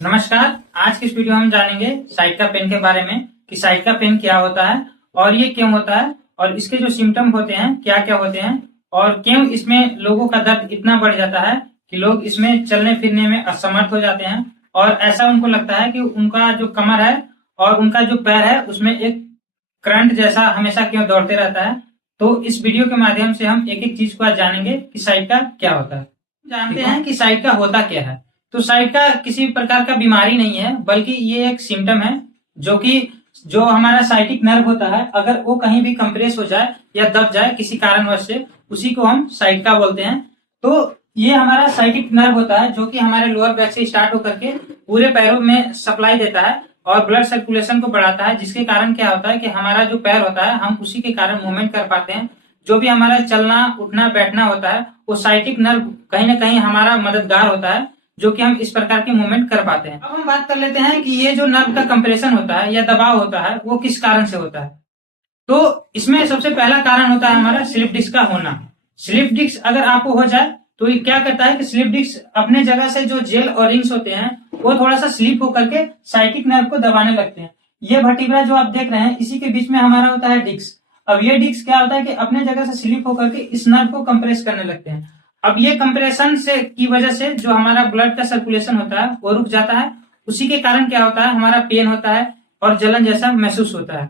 नमस्कार। आज की इस वीडियो में हम जानेंगे साइटिका पेन के बारे में कि साइटिका पेन क्या होता है और ये क्यों होता है और इसके जो सिम्टम होते हैं क्या क्या होते हैं और क्यों इसमें लोगों का दर्द इतना बढ़ जाता है कि लोग इसमें चलने फिरने में असमर्थ हो जाते हैं और ऐसा उनको लगता है कि उनका जो कमर है और उनका जो पैर है उसमें एक करंट जैसा हमेशा क्यों दौड़ते रहता है। तो इस वीडियो के माध्यम से हम एक एक चीज को आज जानेंगे कि साइटिका क्या होता है। जानते हैं कि साइटिका होता क्या है। तो साइटिका किसी प्रकार का बीमारी नहीं है बल्कि ये एक सिम्टम है जो हमारा साइटिक नर्व होता है अगर वो कहीं भी कंप्रेस हो जाए या दब जाए किसी कारणवश से उसी को हम साइटिका बोलते हैं। तो ये हमारा साइटिक नर्व होता है जो कि हमारे लोअर बैक से स्टार्ट होकर के पूरे पैरों में सप्लाई देता है और ब्लड सर्कुलेशन को बढ़ाता है, जिसके कारण क्या होता है कि हमारा जो पैर होता है हम उसी के कारण मूवमेंट कर पाते हैं। जो भी हमारा चलना उठना बैठना होता है वो साइटिक नर्व कहीं ना कहीं हमारा मददगार होता है जो कि हम इस प्रकार की मूवमेंट कर पाते हैं। अब हम बात कर लेते हैं कि ये जो नर्व का कंप्रेशन होता है या दबाव होता है वो किस कारण से होता है। तो इसमें सबसे पहला कारण होता है हमारा स्लिप डिस्क का होना। स्लिप डिस्क अगर आपको हो जाए तो ये क्या करता है कि स्लिप डिस्क अपने जगह से जो जेल और रिंग्स होते हैं वो थोड़ा सा स्लिप होकर के साइटिक नर्व को दबाने लगते हैं। ये वर्टिब्रा जो आप देख रहे हैं इसी के बीच में हमारा होता है डिस्क। अब ये डिस्क क्या होता है कि अपने जगह से स्लिप होकर के इस नर्व को कंप्रेस करने लगते हैं। अब ये कंप्रेशन से की वजह से जो हमारा ब्लड का सर्कुलेशन होता है वो रुक जाता है। उसी के कारण क्या होता है हमारा पेन होता है और जलन जैसा महसूस होता है।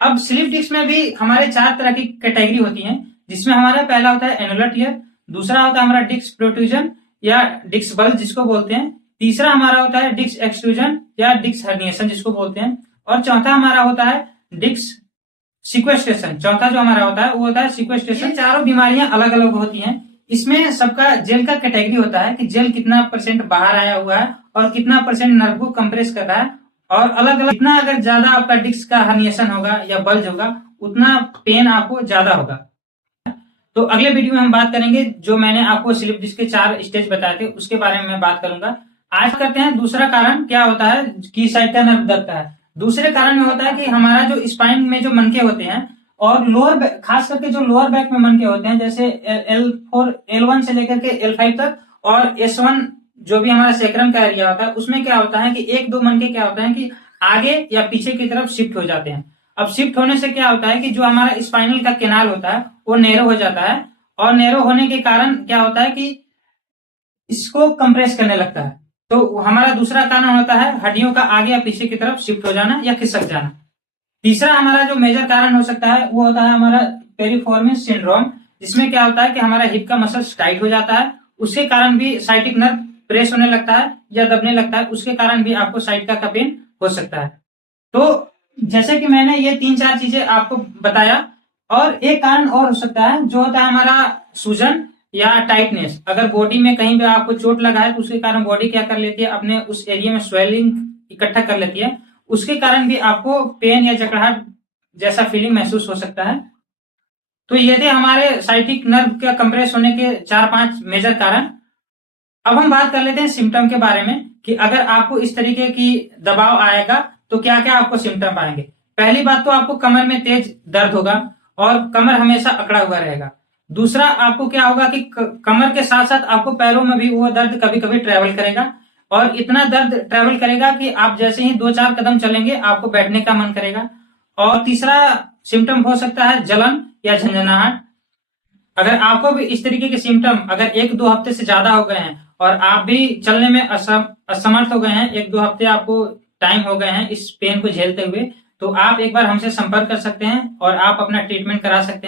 अब स्लिप डिस्क में भी हमारे 4 तरह की कैटेगरी होती है, जिसमें हमारा पहला होता है एनुलर टियर, दूसरा होता है हमारा डिस्क प्रोट्रूजन या डिस्क बल्ज जिसको बोलते हैं, तीसरा हमारा होता है डिस्क एक्सट्रूजन या डिस्क हर्निएशन जिसको बोलते हैं, और चौथा हमारा होता है डिस्क सिक्वेस्ट्रेशन। चौथा जो हमारा होता है वो होता है सिक्वेस्ट्रेशन। चारों बीमारियां अलग अलग होती हैं। इसमें सबका जेल का कैटेगरी होता है कि जेल कितना परसेंट बाहर आया हुआ है और कितना परसेंट नर्व को कंप्रेस कर रहा है, और अलग अलग इतना अगर ज्यादा आपका डिस्क का हर्निएशन होगा या बल्ज होगा उतना पेन आपको ज्यादा होगा। तो अगले वीडियो में हम बात करेंगे जो मैंने आपको स्लिप डिस्क के 4 स्टेज बताए थे उसके बारे में मैं बात करूंगा। आज करते हैं दूसरा कारण क्या होता है कि साइटिका नर्व दबता है। दूसरे कारण में होता है कि हमारा जो स्पाइन में जो मनके होते हैं और लोअर खास करके जो लोअर बैक में मनके होते हैं जैसे L4 L1 से लेकर के L5 तक और S1 जो भी हमारा सेक्रम का एरिया होता है उसमें क्या होता है कि एक दो मनके क्या होता है कि आगे या पीछे की तरफ शिफ्ट हो जाते हैं। अब शिफ्ट होने से क्या होता है कि जो हमारा स्पाइनल का केनाल होता है वो नैरो हो जाता है और नैरो होने के कारण क्या होता है कि इसको कंप्रेस करने लगता है। तो हमारा दूसरा कारण होता है हड्डियों का आगे या पीछे की तरफ शिफ्ट हो जाना या खिसक जाना। तीसरा हमारा जो मेजर कारण हो सकता है वो होता है हमारा पेरिफॉर्मिस सिंड्रोम, जिसमें क्या होता है कि हमारा हिप का मसल्स टाइट हो जाता है, उसके कारण भी साइटिक नर्व प्रेस होने लगता है या दबने लगता है, उसके कारण भी आपको साइटिका का पेन हो सकता है। तो जैसे कि मैंने ये 3-4 चीजें आपको बताया, और एक कारण और हो सकता है जो होता है हमारा सूजन या टाइटनेस। अगर बॉडी में कहीं भी आपको चोट लगा है तो उसके कारण बॉडी क्या कर लेती है अपने उस एरिया में स्वेलिंग इकट्ठा कर लेती है, उसके कारण भी आपको पेन या जकड़ाहट जैसा फीलिंग महसूस हो सकता है। तो ये थे हमारे साइटिक नर्व का कंप्रेस होने के 4-5 मेजर कारण। अब हम बात कर लेते हैं सिम्टम के बारे में कि अगर आपको इस तरीके की दबाव आएगा तो क्या क्या आपको सिम्टम पाएंगे। पहली बात तो आपको कमर में तेज दर्द होगा और कमर हमेशा अकड़ा हुआ रहेगा। दूसरा आपको क्या होगा कि कमर के साथ साथ आपको पैरों में भी वो दर्द कभी कभी ट्रेवल करेगा और इतना दर्द ट्रेवल करेगा कि आप जैसे ही 2-4 कदम चलेंगे आपको बैठने का मन करेगा। और तीसरा सिम्टम हो सकता है जलन या झंझनाहट। अगर आपको भी इस तरीके के सिम्टम अगर 1-2 हफ्ते से ज्यादा हो गए हैं और आप भी चलने में असमर्थ हो गए हैं, 1-2 हफ्ते आपको टाइम हो गए हैं इस पेन को झेलते हुए, तो आप एक बार हमसे संपर्क कर सकते हैं और आप अपना ट्रीटमेंट करा सकते हैं।